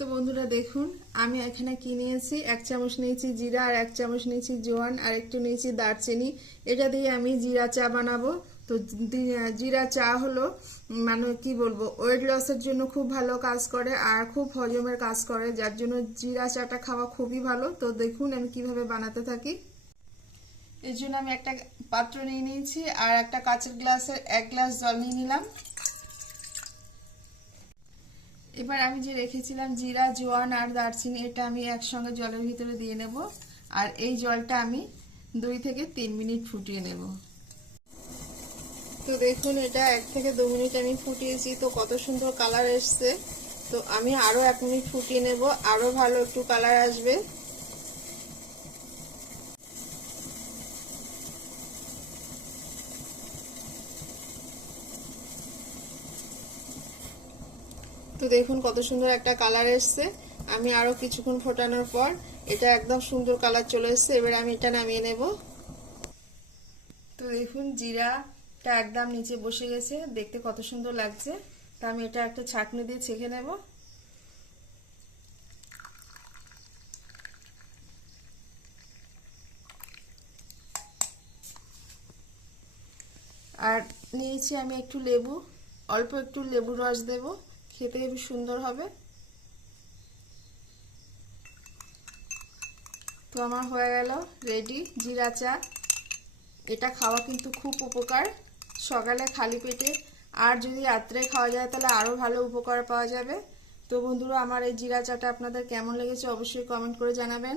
তো বন্ধুরা দেখুন, আমি এখানে কি নিয়েছি? এক চামচ নিয়েছি জিরা, আর এক চামচ নিয়েছি জোয়ান, আর একটু নিয়েছি দারচিনি। এটা দিয়ে আমি জিরা চা বানাবো। তো জিরা চা হলো মানে কি বলব ওয়েট লসের জন্য খুব ভালো কাজ করে, আর খুব হজমের কাজ করে। যার জন্য জিরা চাটা খাওয়া খুবই ভালো। তো দেখুন আমি কীভাবে বানাতে থাকি। এর জন্য আমি একটা পাত্র নিয়ে নিয়েছি, আর একটা কাঁচের গ্লাসের এক গ্লাস জল নিয়ে নিলাম। এবার আমি যে রেখেছিলাম জিরা, জোয়ান আর দারচিনি, এটা আমি একসঙ্গে জলের ভিতরে দিয়ে নেব। আর এই জলটা আমি দুই থেকে তিন মিনিট ফুটিয়ে নেব। তো দেখুন, এটা এক থেকে দু মিনিট আমি ফুটিয়েছি। তো কত সুন্দর কালার এসছে। তো আমি আরও এক মিনিট ফুটিয়ে নেব। আরও ভালো একটু কালার আসবে। তো দেখুন কত সুন্দর একটা কালার এসছে। আমি আরও কিছুক্ষণ ফোটানোর পর এটা একদম সুন্দর কালার চলে এসছে। এবার আমি এটা নামিয়ে নেব। তো দেখুন জিরাটা একদম নিচে বসে গেছে। দেখতে কত সুন্দর লাগছে। তো আমি এটা একটা ছাকনি দিয়ে ছেঁকে নেব। আর নিয়েছি আমি একটু লেবু, অল্প একটু লেবু রস দেব। খেতে খুব সুন্দর হবে। তো আমার হয়ে গেল রেডি জিরা চা। এটা খাওয়া কিন্তু খুব উপকার। সকালে খালি পেটে আর যদি রাত্রে খাওয়া যায় তাহলে আরও ভালো উপকার পাওয়া যাবে। তো বন্ধুরা, আমার এই জিরা চাটা আপনাদের কেমন লেগেছে অবশ্যই কমেন্ট করে জানাবেন।